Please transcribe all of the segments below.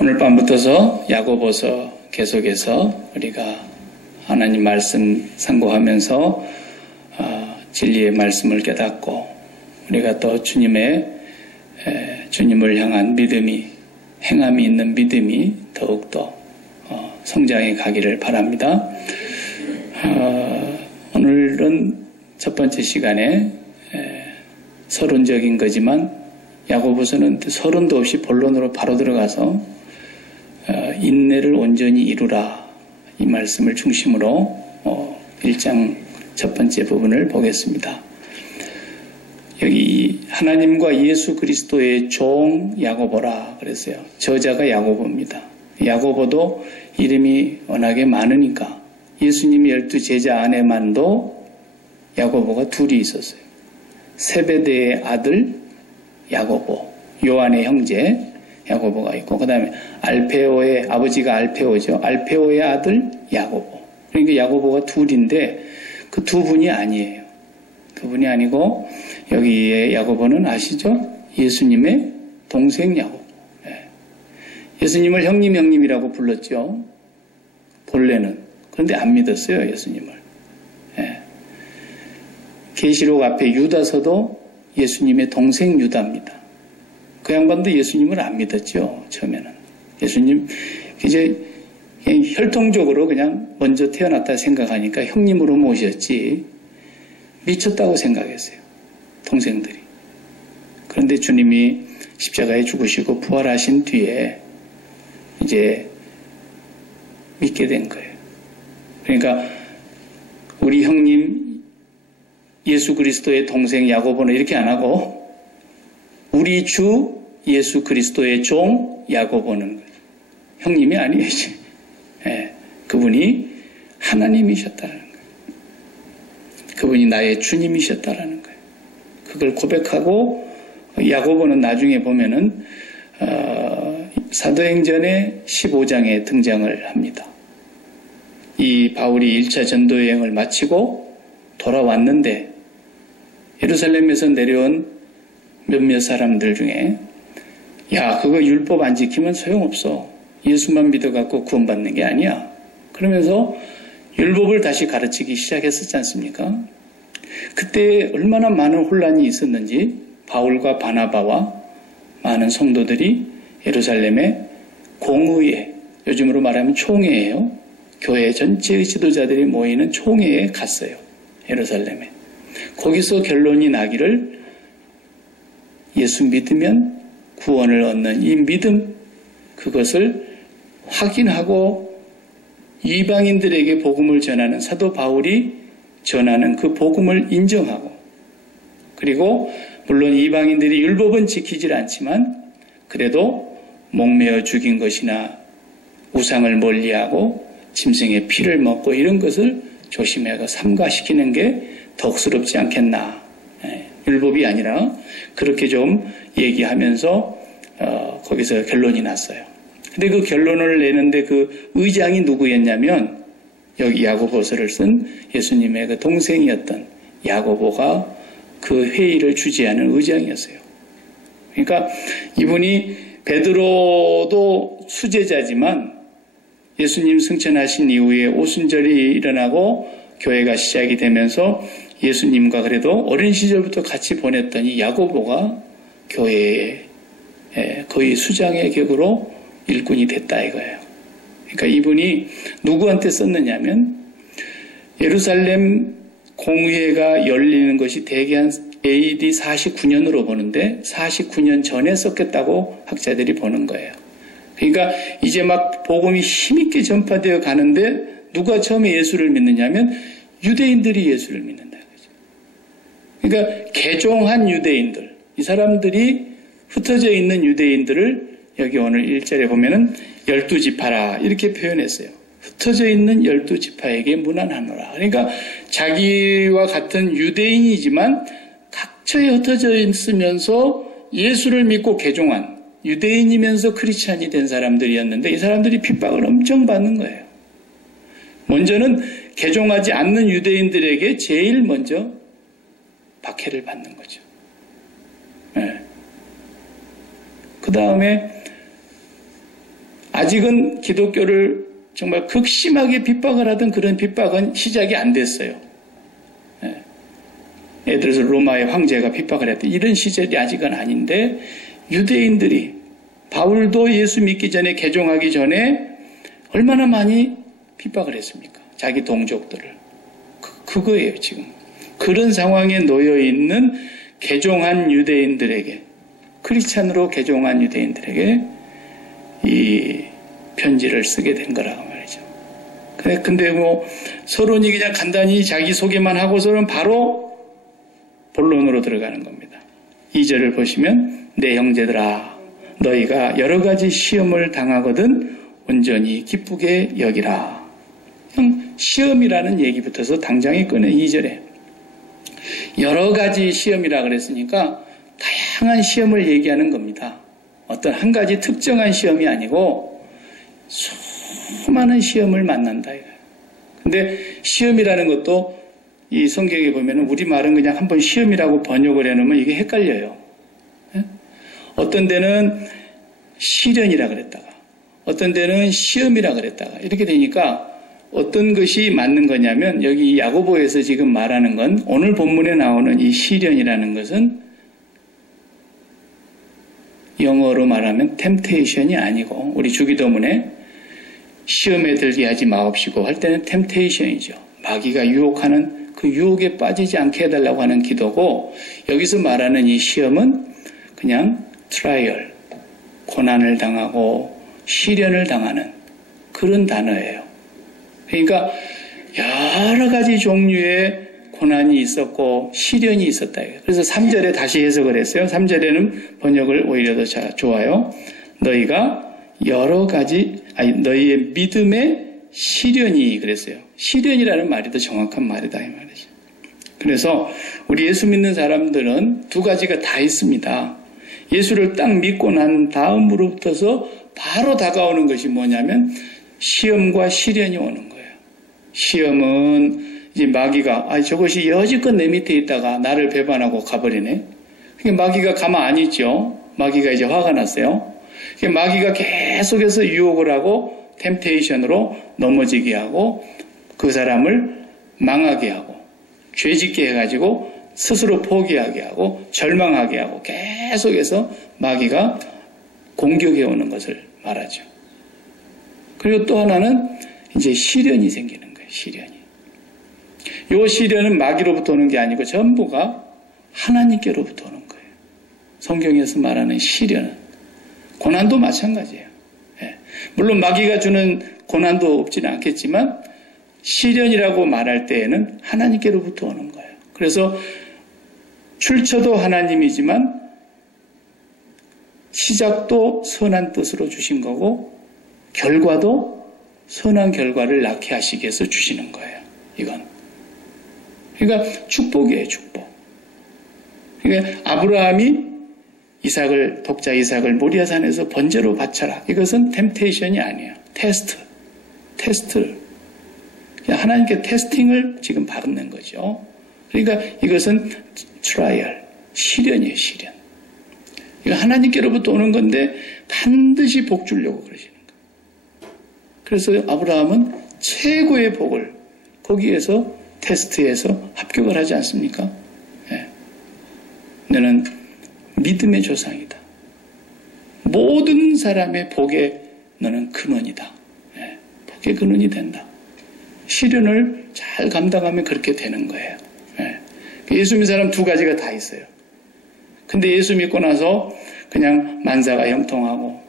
오늘 밤부터서 야고보서 계속해서 우리가 하나님 말씀 상고하면서 진리의 말씀을 깨닫고 우리가 또 주님을 향한 믿음이, 행함이 있는 믿음이 더욱더 성장해 가기를 바랍니다. 오늘은 첫 번째 시간에 서론적인 거지만 야고보서는 서론도 없이 본론으로 바로 들어가서 인내를 온전히 이루라, 이 말씀을 중심으로 1장 첫 번째 부분을 보겠습니다. 여기 하나님과 예수 그리스도의 종 야고보라 그랬어요. 저자가 야고보입니다. 야고보도 이름이 워낙에 많으니까 예수님의 12제자 안에만도 야고보가 둘이 있었어요. 세베대의 아들 야고보, 요한의 형제 야고보가 있고, 그 다음에 알페오의 아버지가 알페오죠. 알페오의 아들 야고보. 그러니까 야고보가 둘인데 그 두 분이 아니에요. 두 분이 아니고 여기에 야고보는 아시죠? 예수님의 동생 야고보. 예수님을 형님이라고 불렀죠. 본래는. 그런데 안 믿었어요, 예수님을. 계시록 앞에 유다서도 예수님의 동생 유다입니다. 그 양반도 예수님을 안 믿었죠, 처음에는. 예수님, 이제 혈통적으로 그냥 먼저 태어났다 생각하니까 형님으로 모셨지, 미쳤다고 생각했어요, 동생들이. 그런데 주님이 십자가에 죽으시고 부활하신 뒤에 이제 믿게 된 거예요. 그러니까 우리 형님 예수 그리스도의 동생 야고보는 이렇게 안 하고 우리 주 예수 그리스도의 종 야고보는 형님이 아니에요. 그분이 하나님이셨다는 거예요. 그분이 나의 주님이셨다라는 거예요. 그걸 고백하고 야고보는 나중에 보면은 사도행전의 15장에 등장을 합니다. 이 바울이 1차 전도 여행을 마치고 돌아왔는데 예루살렘에서 내려온 몇몇 사람들 중에 야, 그거 율법 안 지키면 소용없어. 예수만 믿어갖고 구원받는 게 아니야. 그러면서 율법을 다시 가르치기 시작했었지 않습니까? 그때 얼마나 많은 혼란이 있었는지 바울과 바나바와 많은 성도들이 예루살렘의 공의회, 요즘으로 말하면 총회예요. 교회 전체의 지도자들이 모이는 총회에 갔어요. 예루살렘에. 거기서 결론이 나기를 예수 믿으면 구원을 얻는 이 믿음, 그것을 확인하고 이방인들에게 복음을 전하는 사도 바울이 전하는 그 복음을 인정하고, 그리고 물론 이방인들이 율법은 지키질 않지만 그래도 목매어 죽인 것이나 우상을 멀리하고 짐승의 피를 먹고 이런 것을 조심해서 삼가시키는 게 덕스럽지 않겠나. 율법이 아니라 그렇게 좀 얘기하면서 거기서 결론이 났어요. 근데 그 결론을 내는데 그 의장이 누구였냐면 여기 야고보서를 쓴 예수님의 그 동생이었던 야고보가 그 회의를 주재하는 의장이었어요. 그러니까 이분이 베드로도 수제자지만 예수님 승천하신 이후에 오순절이 일어나고 교회가 시작이 되면서 예수님과 그래도 어린 시절부터 같이 보냈던 이 야고보가 교회에 거의 수장의 격으로 일꾼이 됐다 이거예요. 그러니까 이분이 누구한테 썼느냐면 예루살렘 공의회가 열리는 것이 대개 한 AD 49년으로 보는데 49년 전에 썼겠다고 학자들이 보는 거예요. 그러니까 이제 막 복음이 힘있게 전파되어 가는데 누가 처음에 예수를 믿느냐면 유대인들이 예수를 믿는다. 그러니까 개종한 유대인들, 이 사람들이 흩어져 있는 유대인들을 여기 오늘 1절에 보면은 12지파라 이렇게 표현했어요. 흩어져 있는 12지파에게 문안하노라. 그러니까 자기와 같은 유대인이지만 각처에 흩어져 있으면서 예수를 믿고 개종한 유대인이면서 크리스찬이 된 사람들이었는데 이 사람들이 핍박을 엄청 받는 거예요. 먼저는 개종하지 않는 유대인들에게 제일 먼저 박해를 받는 거죠. 그 다음에 아직은 기독교를 정말 극심하게 핍박을 하던 그런 핍박은 시작이 안 됐어요. 예를 들어서 로마의 황제가 핍박을 했던 이런 시절이 아직은 아닌데 유대인들이 바울도 예수 믿기 전에 개종하기 전에 얼마나 많이 핍박을 했습니까? 자기 동족들을. 그거예요, 지금. 그런 상황에 놓여 있는 개종한 유대인들에게, 크리스찬으로 개종한 유대인들에게 이 편지를 쓰게 된 거라고 말이죠. 근데 뭐 서론이 그냥 간단히 자기 소개만 하고서는 바로 본론으로 들어가는 겁니다. 2절을 보시면 내 형제들아 너희가 여러 가지 시험을 당하거든 온전히 기쁘게 여기라. 그냥 시험이라는 얘기부터서 당장에 꺼내 2절에. 여러 가지 시험이라 그랬으니까 다양한 시험을 얘기하는 겁니다. 어떤 한 가지 특정한 시험이 아니고 수많은 시험을 만난다. 근데 시험이라는 것도 이 성경에 보면 우리말은 그냥 한번 시험이라고 번역을 해놓으면 이게 헷갈려요. 어떤 데는 시련이라 그랬다가 어떤 데는 시험이라 그랬다가 이렇게 되니까 어떤 것이 맞는 거냐면 여기 야고보에서 지금 말하는 건 오늘 본문에 나오는 이 시련이라는 것은 영어로 말하면 temptation이 아니고 우리 주기도문에 시험에 들게 하지 마옵시고 할 때는 temptation이죠. 마귀가 유혹하는 그 유혹에 빠지지 않게 해달라고 하는 기도고 여기서 말하는 이 시험은 그냥 trial, 고난을 당하고 시련을 당하는 그런 단어예요. 그러니까 여러 가지 종류의 고난이 있었고 시련이 있었다. 그래서 3절에 다시 해석을 했어요. 3절에는 번역을 오히려 더 좋아요. 너희가 여러 가지 너희의 믿음의 시련이 그랬어요. 시련이라는 말이 더 정확한 말이다 이 말이죠. 그래서 우리 예수 믿는 사람들은 두 가지가 다 있습니다. 예수를 딱 믿고 난 다음으로부터서 바로 다가오는 것이 뭐냐면 시험과 시련이 오는 거예요. 시험은 이제 마귀가 저것이 여지껏 내 밑에 있다가 나를 배반하고 가버리네. 마귀가 가만 안 있죠. 마귀가 이제 화가 났어요. 마귀가 계속해서 유혹을 하고 템테이션으로 넘어지게 하고 그 사람을 망하게 하고 죄짓게 해가지고 스스로 포기하게 하고 절망하게 하고 계속해서 마귀가 공격해 오는 것을 말하죠. 그리고 또 하나는 이제 시련이 생기는 거예요. 시련이. 이 시련은 마귀로부터 오는 게 아니고 전부가 하나님께로부터 오는 거예요. 성경에서 말하는 시련은 고난도 마찬가지예요. 물론 마귀가 주는 고난도 없지는 않겠지만 시련이라고 말할 때에는 하나님께로부터 오는 거예요. 그래서 출처도 하나님이지만 시작도 선한 뜻으로 주신 거고 결과도 선한 결과를 낳게 하시기 위해서 주시는 거예요. 이건. 그러니까 축복이에요. 축복. 그러니까 아브라함이 독자 이삭을 모리아산에서 번제로 바쳐라. 이것은 템테이션이 아니에요. 테스트. 하나님께 테스팅을 지금 받는 거죠. 그러니까 이것은 트라이얼, 시련이에요. 시련. 이거 하나님께로부터 오는 건데 반드시 복 주려고 그러시는 거예요. 그래서 아브라함은 최고의 복을 거기에서 테스트에서 합격을 하지 않습니까? 너는 믿음의 조상이다. 모든 사람의 복의 너는 근원이다. 복의 근원이 된다. 시련을 잘 감당하면 그렇게 되는 거예요. 예수 믿는 사람 두 가지가 다 있어요. 근데 예수 믿고 나서 그냥 만사가 형통하고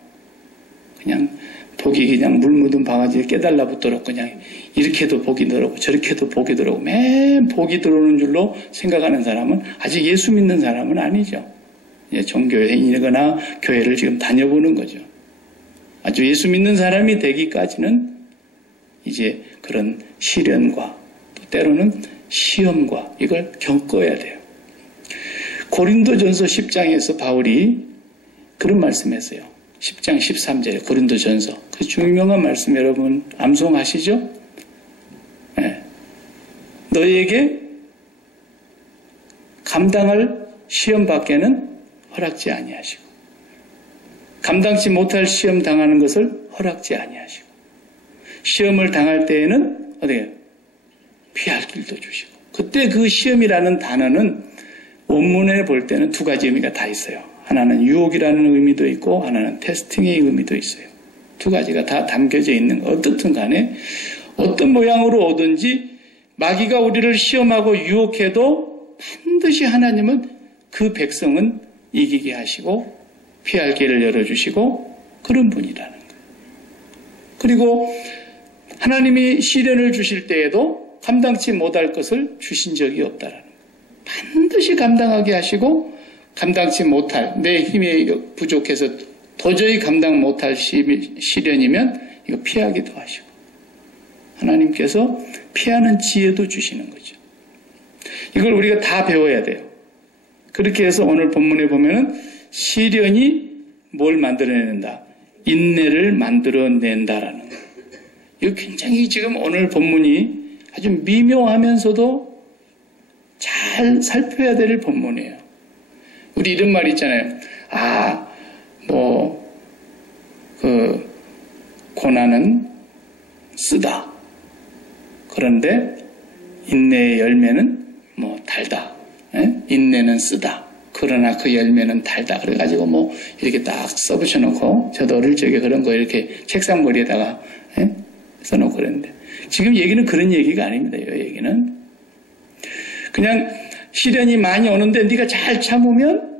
그냥 복이 그냥 물 묻은 바가지에 깨달라붙도록 그냥 이렇게도 복이 들어오고 저렇게도 복이 들어오고 맨 복이 들어오는 줄로 생각하는 사람은 아직 예수 믿는 사람은 아니죠. 종교인이거나 교회를 지금 다녀보는 거죠. 아주 예수 믿는 사람이 되기까지는 이제 그런 시련과 또 때로는 시험과 이걸 겪어야 돼요. 고린도전서 10장에서 바울이 그런 말씀했어요. 10장 13절에 고린도전서. 그 유명한 말씀 여러분 암송하시죠? 네. 너희에게 감당할 시험 밖에는 허락지 아니하시고 감당치 못할 시험 당하는 것을 허락지 아니하시고 시험을 당할 때에는 어떻게 피할 길도 주시고 그때 그 시험이라는 단어는 원문에 볼 때는 두 가지 의미가 다 있어요. 하나는 유혹이라는 의미도 있고 하나는 테스팅의 의미도 있어요. 두 가지가 다 담겨져 있는 거. 어떻든 간에 어떤 모양으로 오든지 마귀가 우리를 시험하고 유혹해도 반드시 하나님은 그 백성은 이기게 하시고 피할 길을 열어주시고 그런 분이라는 거예요. 그리고 하나님이 시련을 주실 때에도 감당치 못할 것을 주신 적이 없다라는 거예요. 반드시 감당하게 하시고 감당치 못할 내 힘이 부족해서 도저히 감당 못할 시련이면 이거 피하기도 하시고 하나님께서 피하는 지혜도 주시는 거죠. 이걸 우리가 다 배워야 돼요. 그렇게 해서 오늘 본문에 보면은 시련이 뭘 만들어낸다? 인내를 만들어낸다라는 거예요. 이거 굉장히 지금 오늘 본문이 아주 미묘하면서도 잘 살펴야 될 본문이에요. 우리 이런 말 있잖아요. 고난은 쓰다. 그런데 인내의 열매는 달다. 인내는 쓰다. 그러나 그 열매는 달다. 그래가지고 이렇게 딱 써붙여놓고 저도 어릴 적에 그런 거 이렇게 책상 머리에다가 써놓고 그랬는데 지금 얘기는 그런 얘기가 아닙니다. 이 얘기는 그냥 시련이 많이 오는데 네가 잘 참으면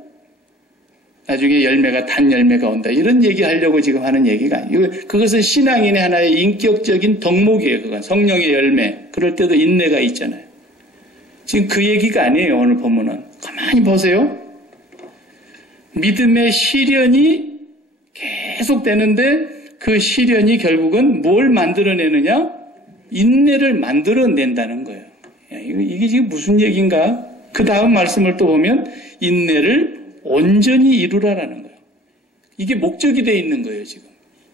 나중에 열매가 단 열매가 온다. 이런 얘기 하려고 지금 하는 얘기가 아니에요. 그것은 신앙인의 하나의 인격적인 덕목이에요. 그건 성령의 열매. 그럴 때도 인내가 있잖아요. 지금 그 얘기가 아니에요. 오늘 본문은. 가만히 보세요. 믿음의 시련이 계속 되는데 그 시련이 결국은 뭘 만들어내느냐? 인내를 만들어낸다는 거예요. 이게 지금 무슨 얘기인가? 그 다음 말씀을 또 보면 인내를 온전히 이루라라는 거예요. 이게 목적이 되어 있는 거예요, 지금.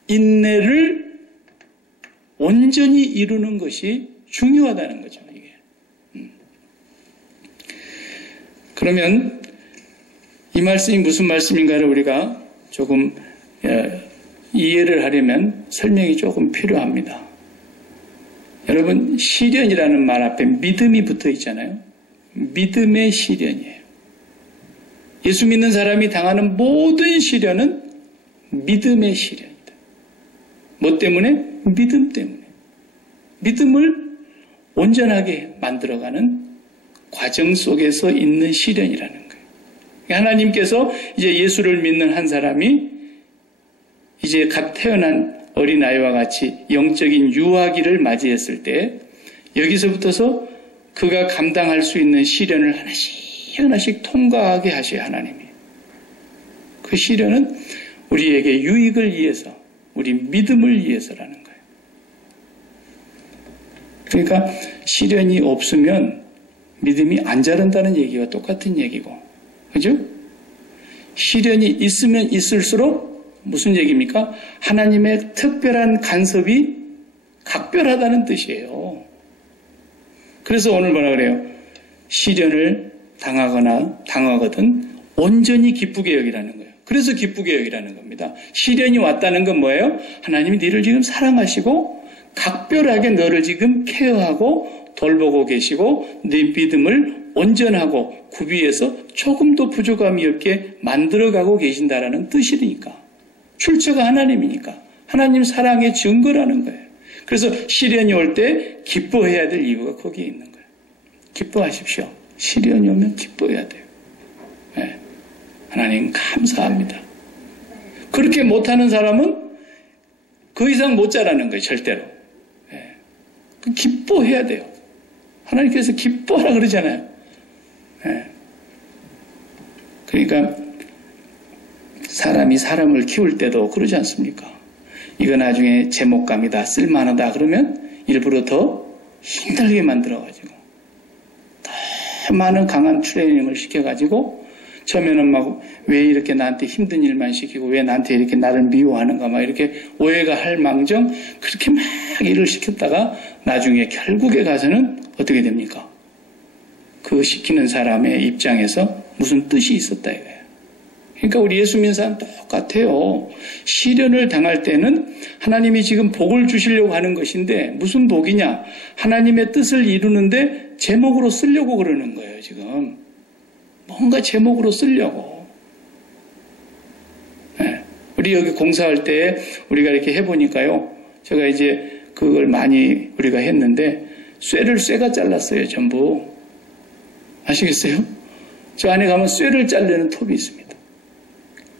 인내를 온전히 이루는 것이 중요하다는 거죠, 이게. 그러면 이 말씀이 무슨 말씀인가를 우리가 조금 이해를 하려면 설명이 조금 필요합니다. 여러분, 시련이라는 말 앞에 믿음이 붙어 있잖아요. 믿음의 시련이에요. 예수 믿는 사람이 당하는 모든 시련은 믿음의 시련이다. 뭐 때문에? 믿음 때문에. 믿음을 온전하게 만들어가는 과정 속에서 있는 시련이라는 거예요. 하나님께서 이제 예수를 믿는 한 사람이 이제 갓 태어난 어린아이와 같이 영적인 유아기를 맞이했을 때 여기서부터서 그가 감당할 수 있는 시련을 하나씩 통과하게 하셔요, 하나님이. 그 시련은 우리에게 유익을 위해서, 우리 믿음을 위해서라는 거예요. 그러니까 시련이 없으면 믿음이 안 자란다는 얘기와 똑같은 얘기고, 그죠? 시련이 있으면 있을수록 무슨 얘기입니까? 하나님의 특별한 간섭이 각별하다는 뜻이에요. 그래서 오늘 뭐라 그래요? 시련을 당하거든 온전히 기쁘게 여기라는 거예요. 그래서 기쁘게 여기라는 겁니다. 시련이 왔다는 건 뭐예요? 하나님이 너를 지금 사랑하시고 각별하게 너를 지금 케어하고 돌보고 계시고 네 믿음을 온전하고 구비해서 조금도 부족함이 없게 만들어가고 계신다라는 뜻이니까. 출처가 하나님이니까. 하나님 사랑의 증거라는 거예요. 그래서 시련이 올 때 기뻐해야 될 이유가 거기에 있는 거예요. 기뻐하십시오. 시련이 오면 기뻐해야 돼요. 네. 하나님 감사합니다. 그렇게 못하는 사람은 그 이상 못 자라는 거예요. 절대로. 네. 기뻐해야 돼요. 하나님께서 기뻐하라 그러잖아요. 네. 그러니까 사람이 사람을 키울 때도 그러지 않습니까? 이거 나중에 제목감이다, 쓸만하다 그러면 일부러 더 힘들게 만들어가지고 더 많은 강한 트레이닝을 시켜가지고 처음에는 막 왜 이렇게 나한테 힘든 일만 시키고 왜 나한테 이렇게 나를 미워하는가 막 이렇게 오해가 할 망정 그렇게 막 일을 시켰다가 나중에 결국에 가서는 어떻게 됩니까? 그 시키는 사람의 입장에서 무슨 뜻이 있었다 이거예요. 그러니까 우리 예수 믿는 사람 똑같아요. 시련을 당할 때는 하나님이 지금 복을 주시려고 하는 것인데 무슨 복이냐? 하나님의 뜻을 이루는데 제목으로 쓰려고 그러는 거예요, 지금. 뭔가 제목으로 쓰려고. 네. 우리 여기 공사할 때 우리가 이렇게 해보니까요. 제가 이제 그걸 많이 우리가 했는데 쇠가 잘랐어요, 전부. 아시겠어요? 저 안에 가면 쇠를 자르는 톱이 있습니다.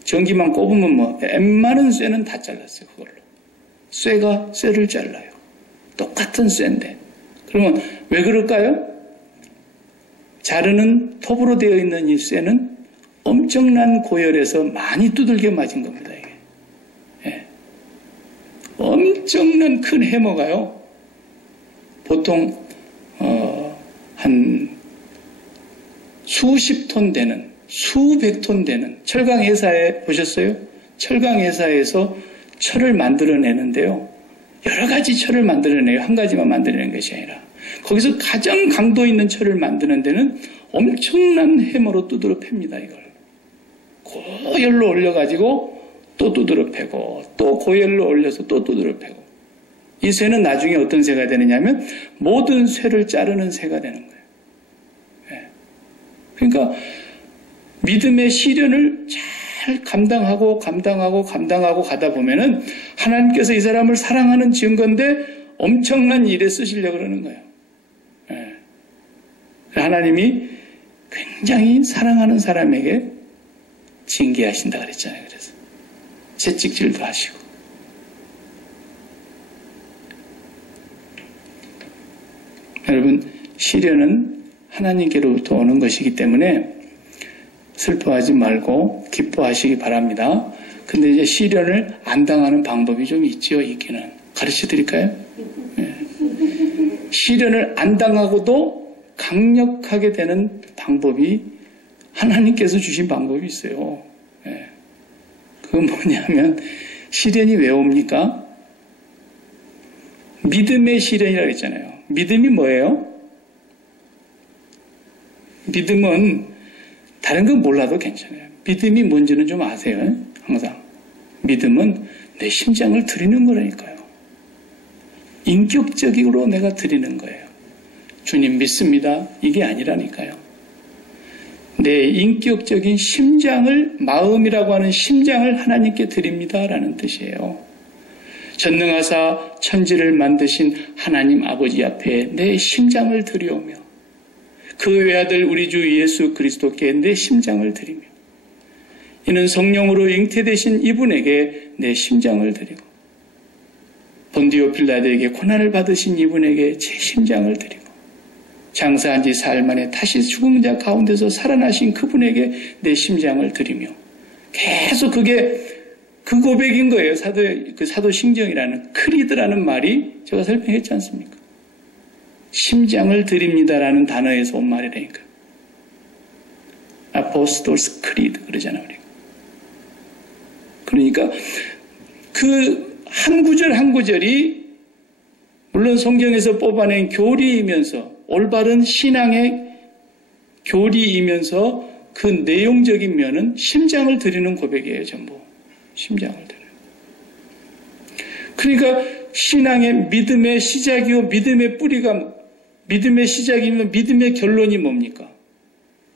전기만 꼽으면 뭐 웬만한 쇠는 다 잘랐어요, 그걸로. 쇠를 잘라요. 똑같은 쇠인데. 그러면 왜 그럴까요? 자르는 톱으로 되어 있는 이 쇠는 엄청난 고열에서 많이 두들겨 맞은 겁니다, 이게. 예. 엄청난 큰 해머가요. 보통 한 수십 톤 되는, 수백 톤 되는 철강 회사에 보셨어요? 철강 회사에서 철을 만들어내는데요. 여러 가지 철을 만들어내요. 한 가지만 만들어내는 것이 아니라. 거기서 가장 강도 있는 철을 만드는 데는 엄청난 해머로 두드러 팹니다, 이걸. 고열로 올려가지고 또 두드러 패고, 또 고열로 올려서 또 두드러 패고. 이 쇠는 나중에 어떤 쇠가 되느냐면 모든 쇠를 자르는 쇠가 되는 거예요. 네. 그러니까 믿음의 시련을 잘 감당하고 가다 보면은 하나님께서 이 사람을 사랑하는 증거인데 엄청난 일에 쓰시려고 그러는 거예요. 네. 하나님이 굉장히 사랑하는 사람에게 징계하신다 그랬잖아요. 그래서 채찍질도 하시고. 여러분, 시련은 하나님께로부터 오는 것이기 때문에 슬퍼하지 말고 기뻐하시기 바랍니다. 근데 이제 시련을 안 당하는 방법이 좀 있죠, 있기는. 가르쳐 드릴까요? 네. 시련을 안 당하고도 강력하게 되는 방법이 하나님께서 주신 방법이 있어요. 네. 그건 뭐냐면, 시련이 왜 옵니까? 믿음의 시련이라고 했잖아요. 믿음이 뭐예요? 믿음은 다른 건 몰라도 괜찮아요. 믿음이 뭔지는 좀 아세요? 항상. 믿음은 내 심장을 드리는 거라니까요. 인격적으로 내가 드리는 거예요. 주님 믿습니다. 이게 아니라니까요. 내 인격적인 심장을, 마음이라고 하는 심장을 하나님께 드립니다라는 뜻이에요. 전능하사 천지를 만드신 하나님 아버지 앞에 내 심장을 드리오며 그 외아들 우리 주 예수 그리스도께 내 심장을 드리며 이는 성령으로 잉태되신 이분에게 내 심장을 드리고 본디오 필라드에게 고난을 받으신 이분에게 제 심장을 드리고 장사한 지 사흘 만에 다시 죽은 자 가운데서 살아나신 그분에게 내 심장을 드리며 계속 그게 그 고백인 거예요. 사도신경이라는 크리드라는 말이 제가 설명했지 않습니까? 심장을 드립니다라는 단어에서 온 말이라니까. 아포스톨스 크리드 그러잖아요, 우리가. 그러니까 그 한 구절 한 구절이 물론 성경에서 뽑아낸 교리이면서 올바른 신앙의 교리이면서 그 내용적인 면은 심장을 드리는 고백이에요, 전부. 심장을 드려요. 그러니까 신앙의 믿음의 시작이요 믿음의 뿌리가 믿음의 시작이면 믿음의 결론이 뭡니까?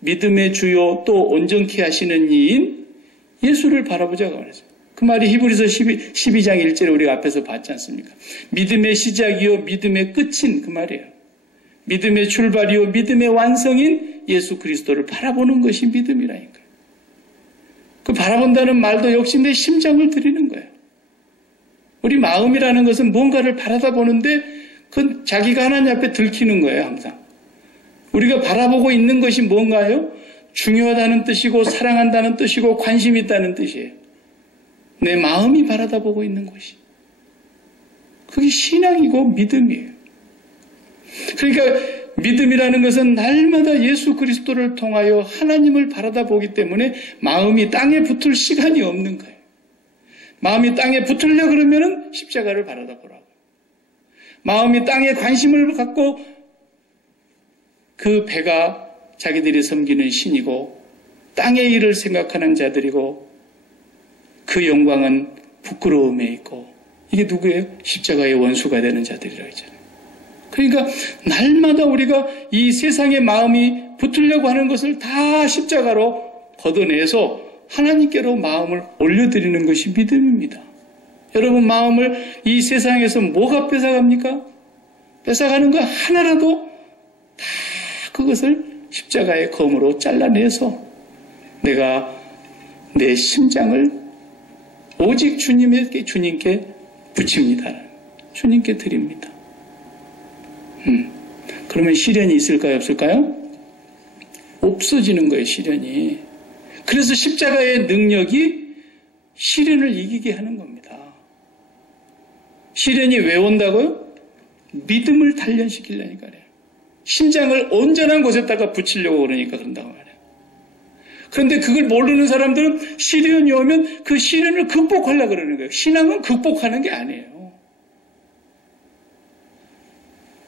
믿음의 주요 또 온전케 하시는 이인 예수를 바라보자고 그랬어요. 그 말이 히브리서 12장 1절에 우리가 앞에서 봤지 않습니까? 믿음의 시작이요 믿음의 끝인 그 말이에요. 믿음의 출발이요 믿음의 완성인 예수 그리스도를 바라보는 것이 믿음이라니까요. 그 바라본다는 말도 역시 내 심장을 드리는 거예요. 우리 마음이라는 것은 뭔가를 바라다 보는데 그 자기가 하나님 앞에 들키는 거예요, 항상. 우리가 바라보고 있는 것이 뭔가요? 중요하다는 뜻이고 사랑한다는 뜻이고 관심이 있다는 뜻이에요. 내 마음이 바라다 보고 있는 것이. 그게 신앙이고 믿음이에요. 그러니까 믿음이라는 것은 날마다 예수 그리스도를 통하여 하나님을 바라다 보기 때문에 마음이 땅에 붙을 시간이 없는 거예요. 마음이 땅에 붙으려 그러면은 십자가를 바라다 보라고. 마음이 땅에 관심을 갖고 그 배가 자기들이 섬기는 신이고 땅의 일을 생각하는 자들이고 그 영광은 부끄러움에 있고 이게 누구예요? 십자가의 원수가 되는 자들이라고 했잖아요. 그러니까 날마다 우리가 이 세상의 마음이 붙으려고 하는 것을 다 십자가로 걷어내서 하나님께로 마음을 올려드리는 것이 믿음입니다. 여러분 마음을 이 세상에서 뭐가 뺏어갑니까? 뺏어가는 거 하나라도 다 그것을 십자가의 검으로 잘라내서 내가 내 심장을 오직 주님께 붙입니다. 주님께 드립니다. 그러면 시련이 있을까요? 없을까요? 없어지는 거예요, 시련이. 그래서 십자가의 능력이 시련을 이기게 하는 겁니다. 시련이 왜 온다고요? 믿음을 단련시키려니까요. 심장을 온전한 곳에다가 붙이려고 그러니까 그런다고 말해요. 그런데 그걸 모르는 사람들은 시련이 오면 그 시련을 극복하려고 그러는 거예요. 신앙은 극복하는 게 아니에요.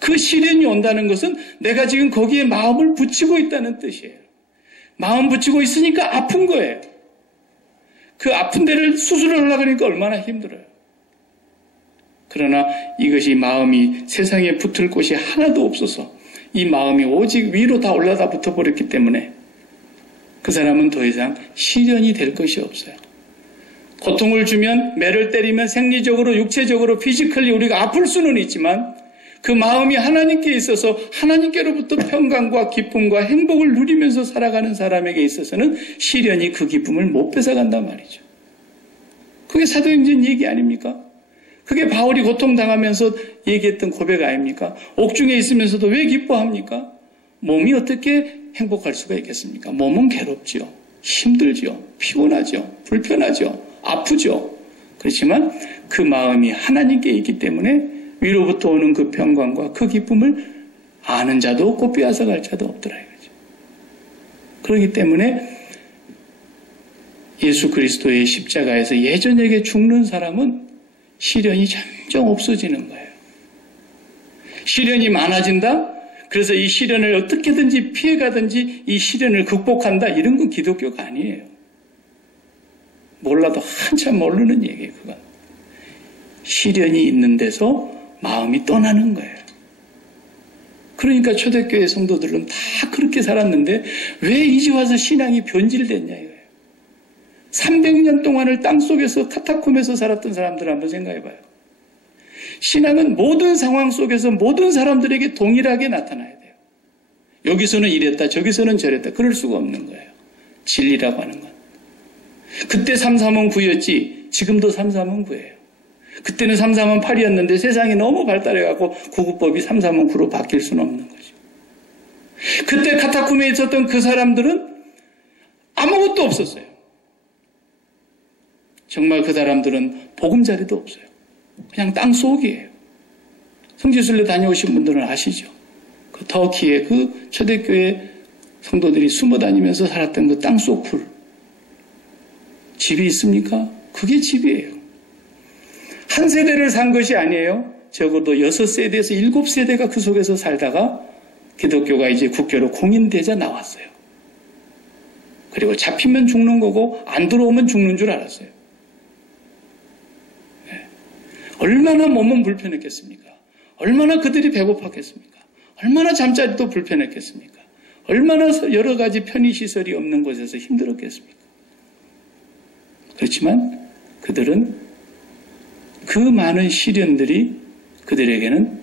그 시련이 온다는 것은 내가 지금 거기에 마음을 붙이고 있다는 뜻이에요. 마음 붙이고 있으니까 아픈 거예요. 그 아픈 데를 수술을 하려고 하니까 얼마나 힘들어요. 그러나 이것이 마음이 세상에 붙을 곳이 하나도 없어서 이 마음이 오직 위로 다 올라다 붙어버렸기 때문에 그 사람은 더 이상 시련이 될 것이 없어요. 고통을 주면, 매를 때리면 생리적으로, 육체적으로, 피지컬리 우리가 아플 수는 있지만 그 마음이 하나님께 있어서 하나님께로부터 평강과 기쁨과 행복을 누리면서 살아가는 사람에게 있어서는 시련이 그 기쁨을 못 뺏어간단 말이죠. 그게 사도행전 얘기 아닙니까? 그게 바울이 고통당하면서 얘기했던 고백 아닙니까? 옥중에 있으면서도 왜 기뻐합니까? 몸이 어떻게 행복할 수가 있겠습니까? 몸은 괴롭죠. 힘들죠. 피곤하죠. 불편하죠. 아프죠. 그렇지만 그 마음이 하나님께 있기 때문에 위로부터 오는 그 평강과 그 기쁨을 아는 자도 없고 빼앗아갈 자도 없더라 이거죠. 그렇기 때문에 예수 그리스도의 십자가에서 예전에게 죽는 사람은 시련이 점점 없어지는 거예요. 시련이 많아진다? 그래서 이 시련을 어떻게든지 피해가든지 이 시련을 극복한다? 이런 건 기독교가 아니에요. 몰라도 한참 모르는 얘기예요, 그건. 시련이 있는 데서 마음이 떠나는 거예요. 그러니까 초대교회 성도들은 다 그렇게 살았는데 왜 이제 와서 신앙이 변질됐냐 이거예요. 300년 동안을 땅속에서 카타콤에서 살았던 사람들 한번 생각해봐요. 신앙은 모든 상황 속에서 모든 사람들에게 동일하게 나타나야 돼요. 여기서는 이랬다 저기서는 저랬다 그럴 수가 없는 거예요. 진리라고 하는 건. 그때 3-3은 9였지 지금도 3-3은 9예요. 그때는 3-3은 8이었는데 세상이 너무 발달해갖고 구구법이 3-3은 9로 바뀔 수는 없는 거죠. 그때 카타콤에 있었던 그 사람들은 아무것도 없었어요. 정말 그 사람들은 보금자리도 없어요. 그냥 땅속이에요. 성지순례 다녀오신 분들은 아시죠? 그 터키의 그 초대교회 성도들이 숨어 다니면서 살았던 그 땅속 굴. 집이 있습니까? 그게 집이에요. 한 세대를 산 것이 아니에요. 적어도 6세대에서 7세대가 그 속에서 살다가 기독교가 이제 국교로 공인되자 나왔어요. 그리고 잡히면 죽는 거고 안 들어오면 죽는 줄 알았어요. 네. 얼마나 몸은 불편했겠습니까? 얼마나 그들이 배고팠겠습니까? 얼마나 잠자리도 불편했겠습니까? 얼마나 여러 가지 편의시설이 없는 곳에서 힘들었겠습니까? 그렇지만 그들은 그 많은 시련들이 그들에게는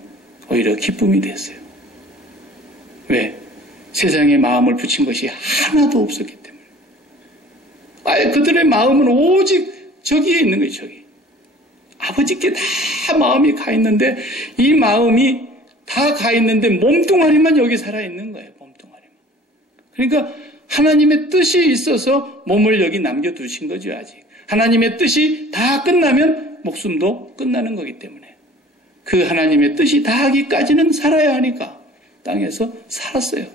오히려 기쁨이 됐어요. 왜? 세상에 마음을 붙인 것이 하나도 없었기 때문에. 아예 그들의 마음은 오직 저기에 있는 거예요, 저기. 아버지께 다 마음이 가 있는데 이 마음이 다 가 있는데 몸뚱아리만 여기 살아있는 거예요, 몸뚱아리만. 그러니까 하나님의 뜻이 있어서 몸을 여기 남겨두신 거죠, 아직. 하나님의 뜻이 다 끝나면 목숨도 끝나는 거기 때문에 그 하나님의 뜻이 다 하기까지는 살아야 하니까 땅에서 살았어요.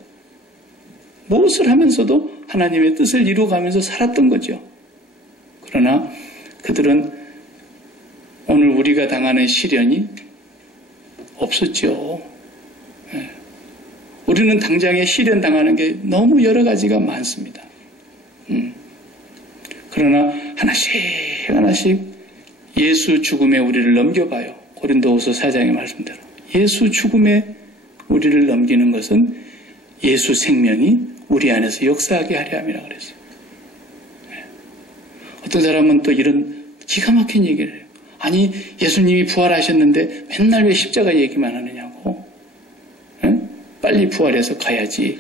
무엇을 하면서도 하나님의 뜻을 이루어가면서 살았던 거죠. 그러나 그들은 오늘 우리가 당하는 시련이 없었죠. 우리는 당장에 시련 당하는 게 너무 여러 가지가 많습니다. 그러나 하나씩 하나씩 예수 죽음에 우리를 넘겨봐요. 고린도후서 4장의 말씀대로. 예수 죽음에 우리를 넘기는 것은 예수 생명이 우리 안에서 역사하게 하려 함이라고 그랬어요. 어떤 사람은 또 이런 기가 막힌 얘기를 해요. 아니, 예수님이 부활하셨는데 맨날 왜 십자가 얘기만 하느냐고. 빨리 부활해서 가야지.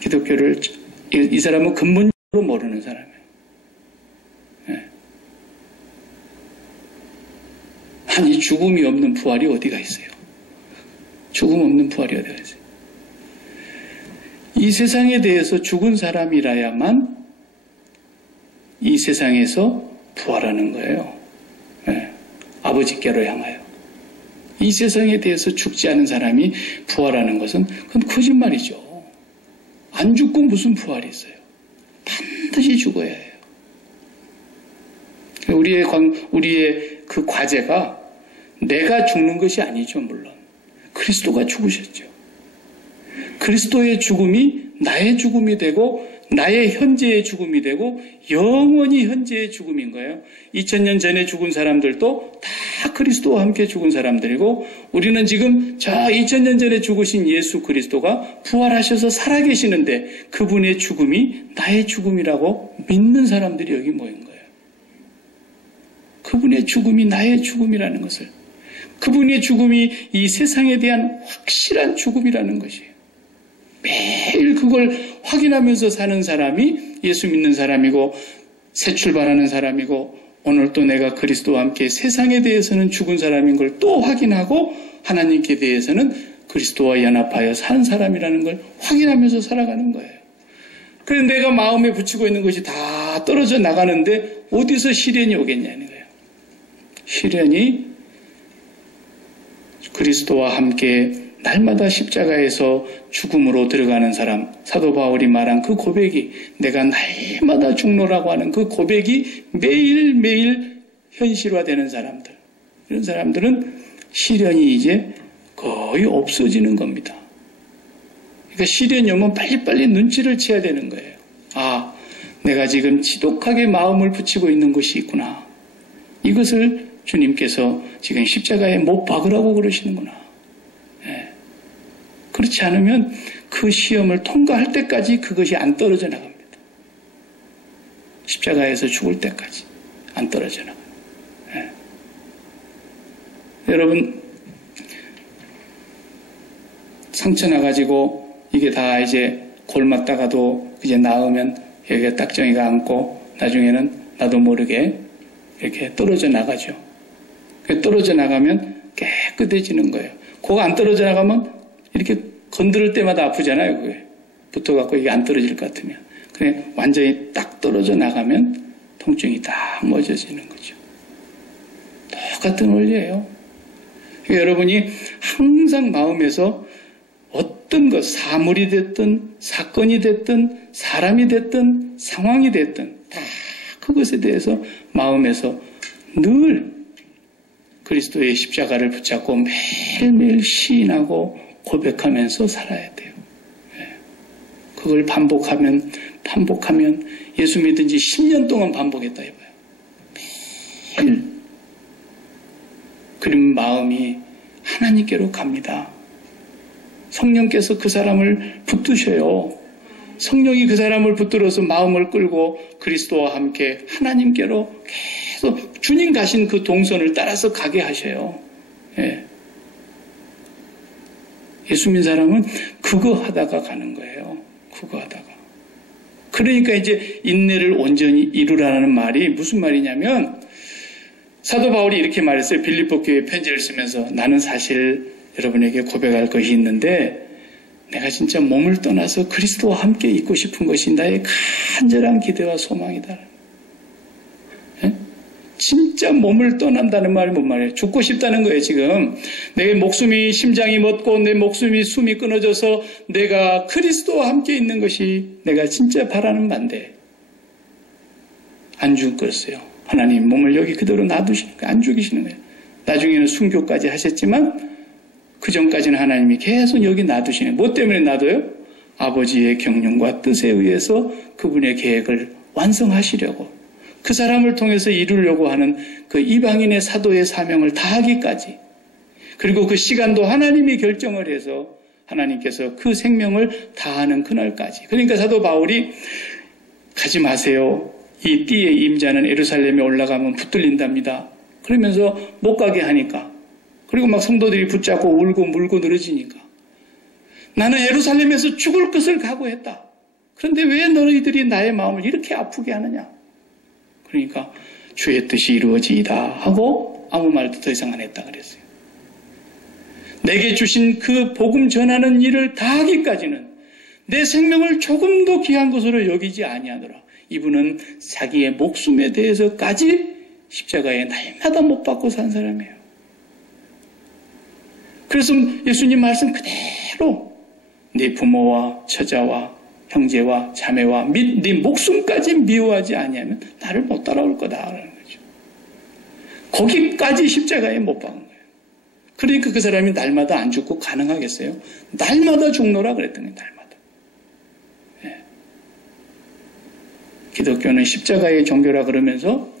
기독교를, 이 사람은 근본적으로 모르는 사람이에요. 아니, 죽음이 없는 부활이 어디가 있어요? 죽음 없는 부활이 어디가 있어요? 이 세상에 대해서 죽은 사람이라야만 이 세상에서 부활하는 거예요. 아버지께로 향하여. 이 세상에 대해서 죽지 않은 사람이 부활하는 것은 그건 거짓말이죠. 안 죽고 무슨 부활이 있어요? 반드시 죽어야 해요. 우리의 그 과제가 내가 죽는 것이 아니죠, 물론. 그리스도가 죽으셨죠. 그리스도의 죽음이 나의 죽음이 되고 나의 현재의 죽음이 되고 영원히 현재의 죽음인 거예요. 2000년 전에 죽은 사람들도 다 그리스도와 함께 죽은 사람들이고 우리는 지금 저 2000년 전에 죽으신 예수 그리스도가 부활하셔서 살아계시는데 그분의 죽음이 나의 죽음이라고 믿는 사람들이 여기 모인 거예요. 그분의 죽음이 나의 죽음이라는 것을, 그분의 죽음이 이 세상에 대한 확실한 죽음이라는 것이에요. 매일 그걸 확인하면서 사는 사람이 예수 믿는 사람이고 새 출발하는 사람이고 오늘 또 내가 그리스도와 함께 세상에 대해서는 죽은 사람인 걸 또 확인하고 하나님께 대해서는 그리스도와 연합하여 사는 사람이라는 걸 확인하면서 살아가는 거예요. 그래서 내가 마음에 붙이고 있는 것이 다 떨어져 나가는데 어디서 시련이 오겠냐는 거예요. 시련이 그리스도와 함께 날마다 십자가에서 죽음으로 들어가는 사람, 사도 바울이 말한 그 고백이, 내가 날마다 죽노라고 하는 그 고백이 매일매일 현실화되는 사람들, 이런 사람들은 시련이 이제 거의 없어지는 겁니다. 그러니까 시련이 오면 빨리빨리 눈치를 채야 되는 거예요. 아, 내가 지금 지독하게 마음을 붙이고 있는 것이 있구나. 이것을 주님께서 지금 십자가에 못 박으라고 그러시는구나. 그렇지 않으면 그 시험을 통과할 때까지 그것이 안 떨어져 나갑니다. 십자가에서 죽을 때까지 안 떨어져 나갑니다. 여러분, 상처 나가지고 이게 다 이제 골맞다가도 이제 나으면 여기가 딱정이가 앉고 나중에는 나도 모르게 이렇게 떨어져 나가죠. 떨어져 나가면 깨끗해지는 거예요. 그거 안 떨어져 나가면 이렇게 건드릴 때마다 아프잖아요. 그게 붙어갖고 이게 안 떨어질 것 같으면. 그냥 완전히 딱 떨어져 나가면 통증이 딱 멎어지는 거죠. 똑같은 원리예요. 그러니까 여러분이 항상 마음에서 어떤 것, 사물이 됐든 사건이 됐든 사람이 됐든 상황이 됐든 다 그것에 대해서 마음에서 늘 그리스도의 십자가를 붙잡고 매일매일 시인하고 고백하면서 살아야 돼요. 그걸 반복하면 예수 믿은 지 10년 동안 반복했다 해봐요. 매일. 그러면 마음이 하나님께로 갑니다. 성령께서 그 사람을 붙드셔요. 성령이 그 사람을 붙들어서 마음을 끌고 그리스도와 함께 하나님께로 계속 주님 가신 그 동선을 따라서 가게 하셔요. 예수 믿는 사람은 그거 하다가 가는 거예요. 그거 하다가. 그러니까 이제 인내를 온전히 이루라는 말이 무슨 말이냐면 사도 바울이 이렇게 말했어요. 빌립보 교회에 편지를 쓰면서 나는 사실 여러분에게 고백할 것이 있는데 내가 진짜 몸을 떠나서 그리스도와 함께 있고 싶은 것이 나의 간절한 기대와 소망이다. 진짜 몸을 떠난다는 말이 뭔 말이에요? 죽고 싶다는 거예요, 지금. 내 목숨이, 심장이 멎고 내 목숨이 숨이 끊어져서 내가 그리스도와 함께 있는 것이 내가 진짜 바라는 바인데 안 죽었어요. 하나님 몸을 여기 그대로 놔두시는 거예요. 안 죽이시는 거예요. 나중에는 순교까지 하셨지만 그 전까지는 하나님이 계속 여기 놔두시는 거예요. 뭐 때문에 놔둬요? 아버지의 경륜과 뜻에 의해서 그분의 계획을 완성하시려고 그 사람을 통해서 이루려고 하는 그 이방인의 사도의 사명을 다하기까지 그리고 그 시간도 하나님이 결정을 해서 하나님께서 그 생명을 다하는 그날까지 그러니까 사도 바울이 가지 마세요. 이 띠의 임자는 예루살렘에 올라가면 붙들린답니다. 그러면서 못 가게 하니까 그리고 막 성도들이 붙잡고 울고 물고 늘어지니까 나는 예루살렘에서 죽을 것을 각오했다. 그런데 왜 너희들이 나의 마음을 이렇게 아프게 하느냐? 그러니까 주의 뜻이 이루어지이다 하고 아무 말도 더 이상 안 했다 그랬어요. 내게 주신 그 복음 전하는 일을 다하기까지는 내 생명을 조금도 귀한 것으로 여기지 아니하노라. 이분은 자기의 목숨에 대해서까지 십자가에 날마다 못 박고 산 사람이에요. 그래서 예수님 말씀 그대로 네 부모와 처자와 형제와 자매와 네 목숨까지 미워하지 아니하면 나를 못 따라올 거다라는 거죠. 거기까지 십자가에 못 박은 거예요. 그러니까 그 사람이 날마다 안 죽고 가능하겠어요? 날마다 죽노라 그랬더니 날마다. 예. 기독교는 십자가의 종교라 그러면서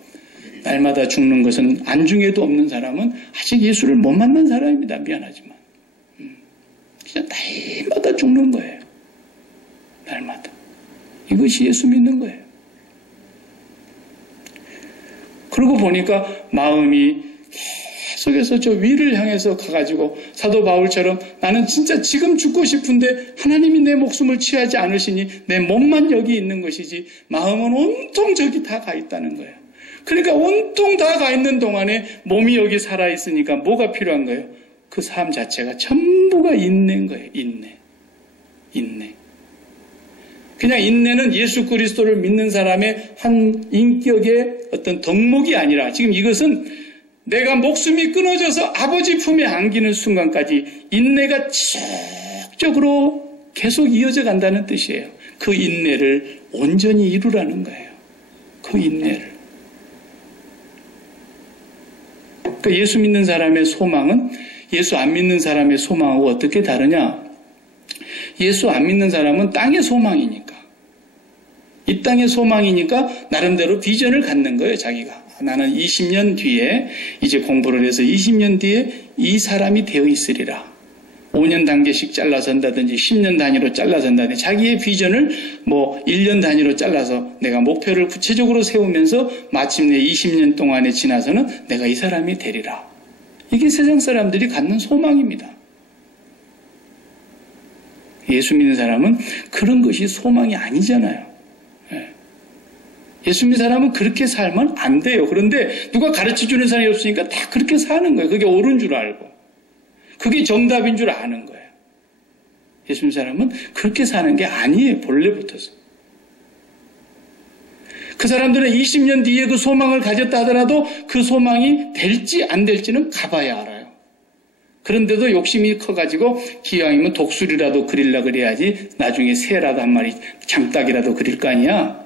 날마다 죽는 것은 안중에도 없는 사람은 아직 예수를 못 만난 사람입니다. 미안하지만. 그냥 날마다 죽는 거예요. 날마다. 이것이 예수 믿는 거예요. 그러고 보니까 마음이 계속해서 저 위를 향해서 가가지고 사도 바울처럼 나는 진짜 지금 죽고 싶은데 하나님이 내 목숨을 취하지 않으시니 내 몸만 여기 있는 것이지 마음은 온통 저기 다 가 있다는 거예요. 그러니까 온통 다 가 있는 동안에 몸이 여기 살아있으니까 뭐가 필요한 거예요? 그 삶 자체가 전부가 인내인 거예요. 인내. 그냥 인내는 예수 그리스도를 믿는 사람의 한 인격의 어떤 덕목이 아니라 지금 이것은 내가 목숨이 끊어져서 아버지 품에 안기는 순간까지 인내가 지속적으로 계속 이어져 간다는 뜻이에요. 그 인내를 온전히 이루라는 거예요. 그 인내를. 그러니까 예수 믿는 사람의 소망은 예수 안 믿는 사람의 소망하고 어떻게 다르냐? 예수 안 믿는 사람은 땅의 소망이니까. 이 땅의 소망이니까 나름대로 비전을 갖는 거예요, 자기가. 나는 20년 뒤에 이제 공부를 해서 20년 뒤에 이 사람이 되어 있으리라. 5년 단계씩 잘라서 한다든지 10년 단위로 잘라서 한다든지 자기의 비전을 뭐 1년 단위로 잘라서 내가 목표를 구체적으로 세우면서 마침내 20년 동안에 지나서는 내가 이 사람이 되리라. 이게 세상 사람들이 갖는 소망입니다. 예수 믿는 사람은 그런 것이 소망이 아니잖아요. 예수 믿는 사람은 그렇게 살면 안 돼요. 그런데 누가 가르쳐주는 사람이 없으니까 다 그렇게 사는 거예요. 그게 옳은 줄 알고. 그게 정답인 줄 아는 거예요. 예수 믿는 사람은 그렇게 사는 게 아니에요. 본래부터서. 그 사람들은 20년 뒤에 그 소망을 가졌다 하더라도 그 소망이 될지 안 될지는 가봐야 알아요. 그런데도 욕심이 커가지고 기왕이면 독수리라도 그리려 그래야지 나중에 새라도 한 마리 장닭이라도 그릴 거 아니야.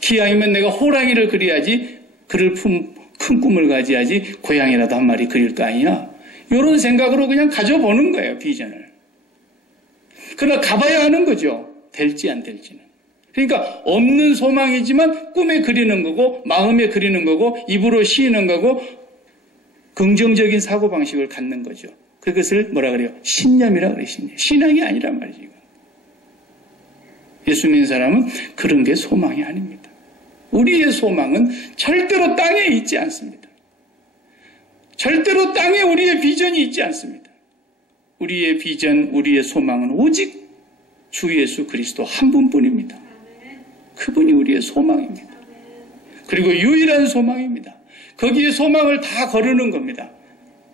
기왕이면 내가 호랑이를 그려야지 그를 큰 꿈을 가져야지 고양이라도 한 마리 그릴 거 아니야. 이런 생각으로 그냥 가져보는 거예요. 비전을. 그러나 가봐야 하는 거죠. 될지 안 될지는. 그러니까 없는 소망이지만 꿈에 그리는 거고 마음에 그리는 거고 입으로 시이는 거고 긍정적인 사고방식을 갖는 거죠. 그것을 뭐라 그래요? 신념이라 그래요. 신념. 신앙이 아니란 말이죠. 예수 믿는 사람은 그런 게 소망이 아닙니다. 우리의 소망은 절대로 땅에 있지 않습니다. 절대로 땅에 우리의 비전이 있지 않습니다. 우리의 비전, 우리의 소망은 오직 주 예수 그리스도 한 분뿐입니다. 그분이 우리의 소망입니다. 그리고 유일한 소망입니다. 거기에 소망을 다 거르는 겁니다.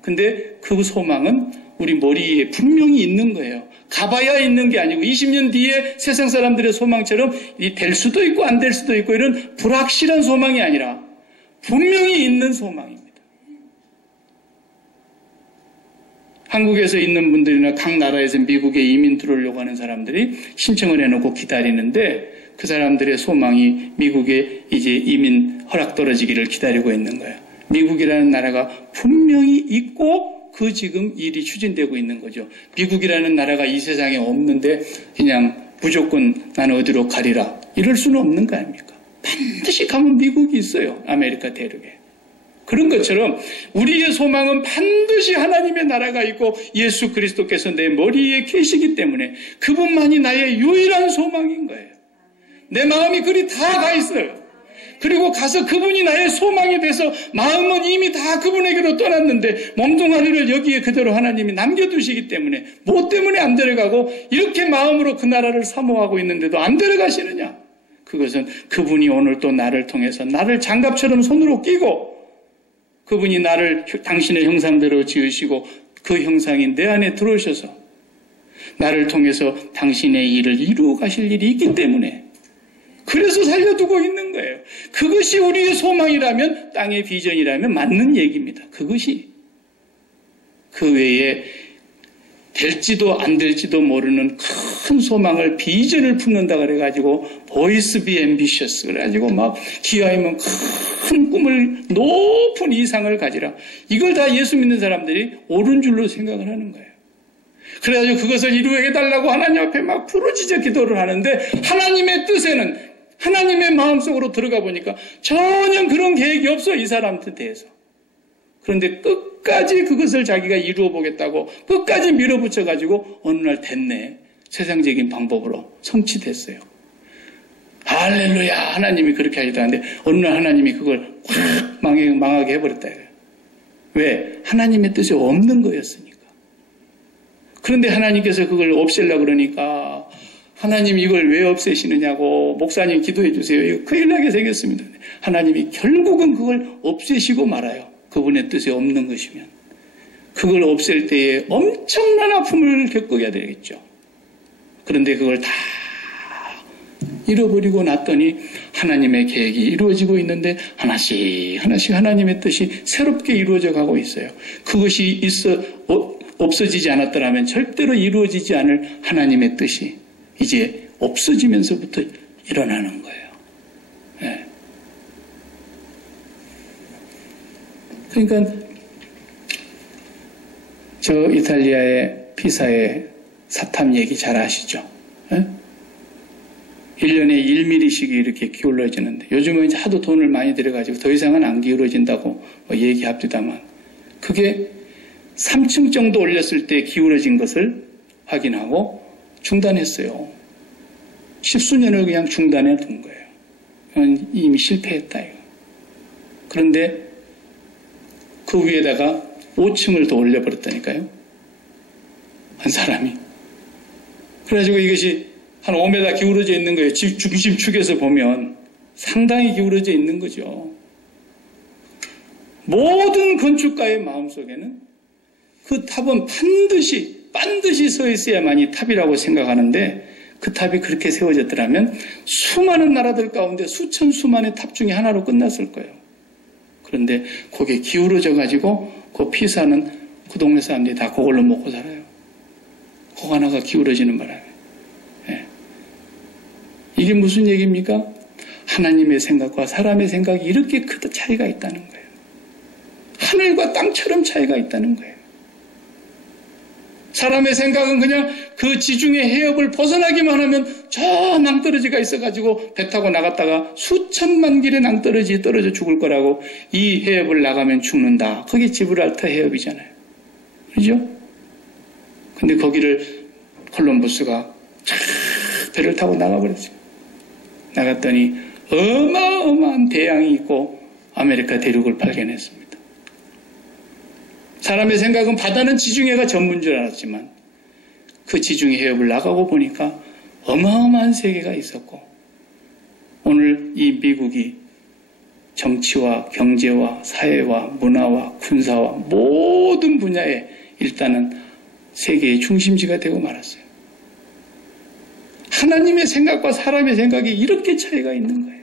근데 그 소망은 우리 머리에 분명히 있는 거예요. 가봐야 있는 게 아니고 20년 뒤에 세상 사람들의 소망처럼 될 수도 있고 안 될 수도 있고 이런 불확실한 소망이 아니라 분명히 있는 소망입니다. 한국에서 있는 분들이나 각 나라에서 미국에 이민 들어오려고 하는 사람들이 신청을 해놓고 기다리는데 그 사람들의 소망이 미국에 이제 이민 허락 떨어지기를 기다리고 있는 거예요. 미국이라는 나라가 분명히 있고 그 지금 일이 추진되고 있는 거죠. 미국이라는 나라가 이 세상에 없는데 그냥 무조건 나는 어디로 가리라 이럴 수는 없는 거 아닙니까? 반드시 가면 미국이 있어요. 아메리카 대륙에. 그런 것처럼 우리의 소망은 반드시 하나님의 나라가 있고 예수 그리스도께서 내 머리에 계시기 때문에 그분만이 나의 유일한 소망인 거예요. 내 마음이 그리 다 가 있어요. 그리고 가서 그분이 나의 소망이 돼서 마음은 이미 다 그분에게로 떠났는데 몸뚱아리를 여기에 그대로 하나님이 남겨두시기 때문에 뭐 때문에 안 데려가고 이렇게 마음으로 그 나라를 사모하고 있는데도 안 데려가시느냐? 그것은 그분이 오늘 또 나를 통해서 나를 장갑처럼 손으로 끼고 그분이 나를 당신의 형상대로 지으시고 그 형상이 내 안에 들어오셔서 나를 통해서 당신의 일을 이루어 가실 일이 있기 때문에 그래서 살려두고 있는 거예요. 그것이 우리의 소망이라면 땅의 비전이라면 맞는 얘기입니다. 그것이 그 외에 될지도 안 될지도 모르는 큰 소망을 비전을 품는다 그래가지고 보이스 비 앰비셔스 그래가지고 막 기아이면 큰 꿈을 높은 이상을 가지라. 이걸 다 예수 믿는 사람들이 옳은 줄로 생각을 하는 거예요. 그래가지고 그것을 이루어해달라고 하나님 앞에 막 부르짖어 기도를 하는데 하나님의 뜻에는 하나님의 마음속으로 들어가 보니까 전혀 그런 계획이 없어 이 사람한테 대해서. 그런데 끝까지 그것을 자기가 이루어 보겠다고 끝까지 밀어붙여가지고 어느 날 됐네. 세상적인 방법으로 성취됐어요. 할렐루야 하나님이 그렇게 하시다는데 어느 날 하나님이 그걸 확 망하게 해버렸다. 왜? 하나님의 뜻이 없는 거였으니까. 그런데 하나님께서 그걸 없애려고 그러니까 하나님 이걸 왜 없애시느냐고 목사님 기도해 주세요. 이거 큰일 나게 생겼습니다. 하나님이 결국은 그걸 없애시고 말아요. 그분의 뜻이 없는 것이면. 그걸 없앨 때에 엄청난 아픔을 겪어야 되겠죠. 그런데 그걸 다 잃어버리고 났더니 하나님의 계획이 이루어지고 있는데 하나씩 하나씩 하나님의 뜻이 새롭게 이루어져 가고 있어요. 그것이 없어지지 않았더라면 절대로 이루어지지 않을 하나님의 뜻이 이제 없어지면서부터 일어나는 거예요. 네. 그러니까 저 이탈리아의 피사의 사탐 얘기 잘 아시죠? 네? 1년에 1mm씩이 이렇게 기울어지는데 요즘은 이제 하도 돈을 많이 들여가지고 더 이상은 안 기울어진다고 얘기합니다만 그게 3층 정도 올렸을 때 기울어진 것을 확인하고 중단했어요. 10수년을 그냥 중단해 둔 거예요. 이미 실패했다 이거. 그런데 그 위에다가 5층을 더 올려버렸다니까요. 한 사람이. 그래가지고 이것이 한 5m 기울어져 있는 거예요. 중심축에서 보면 상당히 기울어져 있는 거죠. 모든 건축가의 마음속에는 그 탑은 반드시 서 있어야만이 탑이라고 생각하는데 그 탑이 그렇게 세워졌더라면 수많은 나라들 가운데 수만의 탑 중에 하나로 끝났을 거예요. 그런데 거기에 기울어져 가지고 그 피사는 그 동네 사람들이 다 그걸로 먹고 살아요. 그거 하나가 기울어지는 바람에. 네. 이게 무슨 얘기입니까? 하나님의 생각과 사람의 생각이 이렇게 큰 차이가 있다는 거예요. 하늘과 땅처럼 차이가 있다는 거예요. 사람의 생각은 그냥 그 지중해 해협을 벗어나기만 하면 저 낭떠러지가 있어가지고 배 타고 나갔다가 수천만 길의 낭떠러지에 떨어져 죽을 거라고 이 해협을 나가면 죽는다. 그게 지브랄터 해협이잖아요. 그죠? 근데 거기를 콜럼버스가 배를 타고 나가버렸어요. 나갔더니 어마어마한 대양이 있고 아메리카 대륙을 발견했습니다. 사람의 생각은 바다는 지중해가 전부인 줄 알았지만 그 지중해 해협을 나가고 보니까 어마어마한 세계가 있었고 오늘 이 미국이 정치와 경제와 사회와 문화와 군사와 모든 분야에 일단은 세계의 중심지가 되고 말았어요. 하나님의 생각과 사람의 생각이 이렇게 차이가 있는 거예요.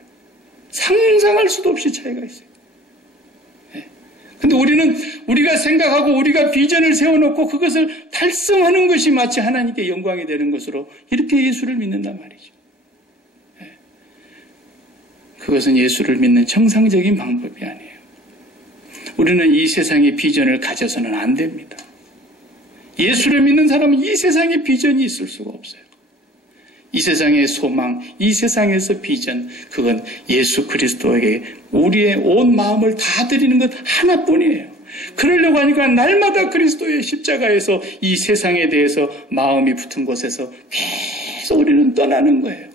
상상할 수도 없이 차이가 있어요. 근데 우리가 생각하고 우리가 비전을 세워놓고 그것을 달성하는 것이 마치 하나님께 영광이 되는 것으로 이렇게 예수를 믿는단 말이죠. 그것은 예수를 믿는 정상적인 방법이 아니에요. 우리는 이 세상의 비전을 가져서는 안 됩니다. 예수를 믿는 사람은 이 세상에 비전이 있을 수가 없어요. 이 세상의 소망, 이 세상에서 비전, 그건 예수 그리스도에게 우리의 온 마음을 다 드리는 것 하나뿐이에요. 그러려고 하니까 날마다 그리스도의 십자가에서 이 세상에 대해서 마음이 붙은 곳에서 계속 우리는 떠나는 거예요.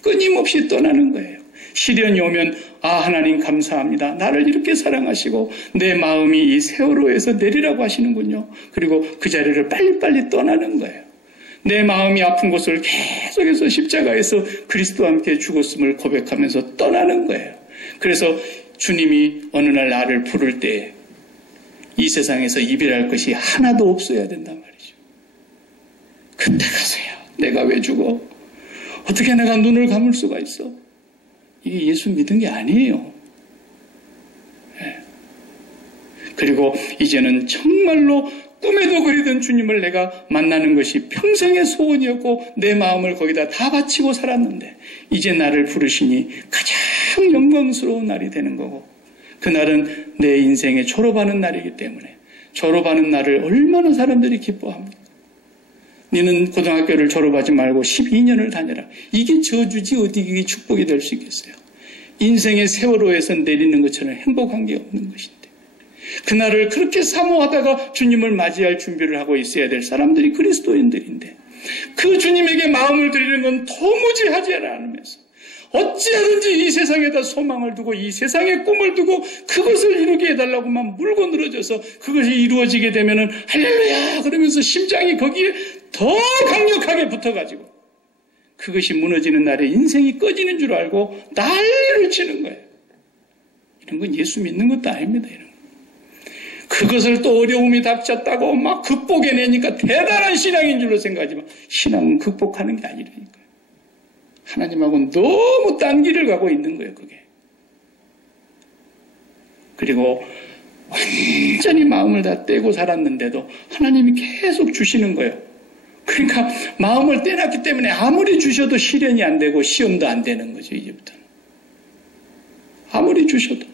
끊임없이 떠나는 거예요. 시련이 오면 하나님 감사합니다. 나를 이렇게 사랑하시고 내 마음이 이 세월호에서 내리라고 하시는군요. 그리고 그 자리를 빨리빨리 떠나는 거예요. 내 마음이 아픈 곳을 계속해서 십자가에서 그리스도와 함께 죽었음을 고백하면서 떠나는 거예요. 그래서 주님이 어느 날 나를 부를 때 이 세상에서 이별할 것이 하나도 없어야 된단 말이죠. 그때 가서야 내가 왜 죽어? 어떻게 내가 눈을 감을 수가 있어? 이게 예수 믿은 게 아니에요. 네. 그리고 이제는 정말로 꿈에도 그리던 주님을 내가 만나는 것이 평생의 소원이었고 내 마음을 거기다 다 바치고 살았는데 이제 나를 부르시니 가장 영광스러운 날이 되는 거고 그날은 내 인생의 졸업하는 날이기 때문에 졸업하는 날을 얼마나 사람들이 기뻐합니까? 너는 고등학교를 졸업하지 말고 12년을 다녀라. 이게 저주지 어디 이게 축복이 될 수 있겠어요? 인생의 세월호에서 내리는 것처럼 행복한 게 없는 것인데 그날을 그렇게 사모하다가 주님을 맞이할 준비를 하고 있어야 될 사람들이 그리스도인들인데 그 주님에게 마음을 드리는 건 도무지 하지 않으면서 어찌하든지 이 세상에다 소망을 두고 이 세상에 꿈을 두고 그것을 이루게 해달라고만 물고 늘어져서 그것이 이루어지게 되면은 할렐루야 그러면서 심장이 거기에 더 강력하게 붙어가지고 그것이 무너지는 날에 인생이 꺼지는 줄 알고 난리를 치는 거예요. 이런 건 예수 믿는 것도 아닙니다. 이런 거. 그것을 또 어려움이 닥쳤다고 막 극복해내니까 대단한 신앙인 줄로 생각하지만 신앙은 극복하는 게 아니라니까요. 하나님하고는 너무 딴 길을 가고 있는 거예요, 그게. 그리고 완전히 마음을 다 떼고 살았는데도 하나님이 계속 주시는 거예요. 그러니까 마음을 떼놨기 때문에 아무리 주셔도 실현이 안 되고 시험도 안 되는 거죠, 이제부터는. 아무리 주셔도.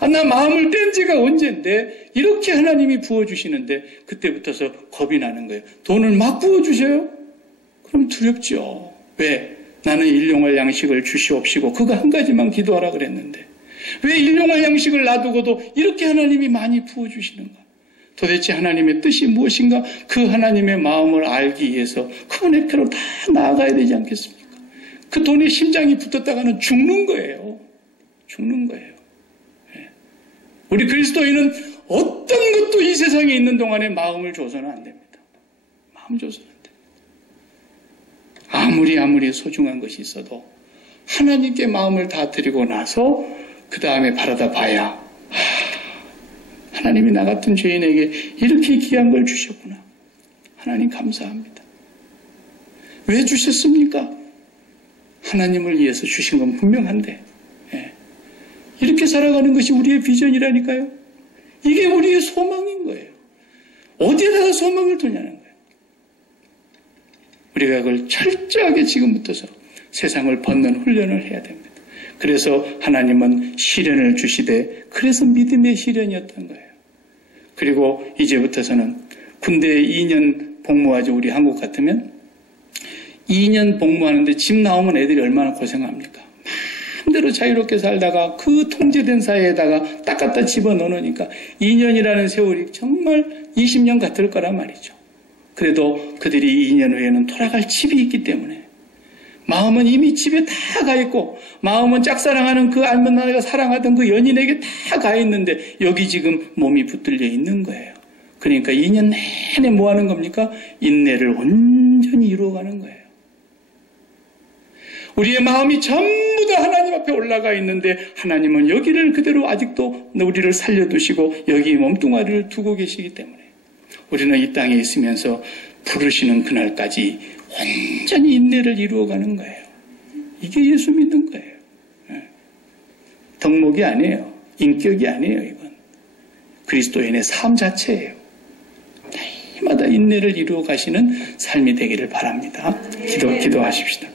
나 마음을 뗀 지가 언젠데 이렇게 하나님이 부어주시는데 그때부터서 겁이 나는 거예요. 돈을 막 부어주셔요? 그럼 두렵죠. 왜? 나는 일용할 양식을 주시옵시고 그거 한 가지만 기도하라 그랬는데 왜 일용할 양식을 놔두고도 이렇게 하나님이 많이 부어주시는가? 도대체 하나님의 뜻이 무엇인가? 그 하나님의 마음을 알기 위해서 그분에게로 다 나아가야 되지 않겠습니까? 그 돈에 심장이 붙었다가는 죽는 거예요. 죽는 거예요. 우리 그리스도인은 어떤 것도 이 세상에 있는 동안에 마음을 줘서는 안 됩니다. 마음 줘서는 안 돼요. 아무리 소중한 것이 있어도 하나님께 마음을 다 드리고 나서 그 다음에 바라다 봐야 하나님이 나 같은 죄인에게 이렇게 귀한 걸 주셨구나. 하나님 감사합니다. 왜 주셨습니까? 하나님을 위해서 주신 건 분명한데 이렇게 살아가는 것이 우리의 비전이라니까요. 이게 우리의 소망인 거예요. 어디에다가 소망을 두냐는 거예요. 우리가 그걸 철저하게 지금부터서 세상을 벗는 훈련을 해야 됩니다. 그래서 하나님은 시련을 주시되 그래서 믿음의 시련이었던 거예요. 그리고 이제부터서는 군대에 2년 복무하죠. 우리 한국 같으면 2년 복무하는데 집 나오면 애들이 얼마나 고생합니까? 마음대로 자유롭게 살다가 그 통제된 사회에다가 딱 갖다 집어넣으니까 2년이라는 세월이 정말 20년 같을 거란 말이죠. 그래도 그들이 2년 후에는 돌아갈 집이 있기 때문에 마음은 이미 집에 다 가 있고 마음은 짝사랑하는 그 알만나가 사랑하던 그 연인에게 다 가 있는데 여기 지금 몸이 붙들려 있는 거예요. 그러니까 2년 내내 뭐 하는 겁니까? 인내를 온전히 이루어가는 거예요. 우리의 마음이 전부 다 하나님 앞에 올라가 있는데 하나님은 여기를 그대로 아직도 우리를 살려두시고 여기 몸뚱아리를 두고 계시기 때문에 우리는 이 땅에 있으면서 부르시는 그날까지 완전히 인내를 이루어가는 거예요. 이게 예수 믿는 거예요. 덕목이 아니에요. 인격이 아니에요. 이건 그리스도인의 삶 자체예요. 날마다 인내를 이루어 가시는 삶이 되기를 바랍니다. 기도하십시다.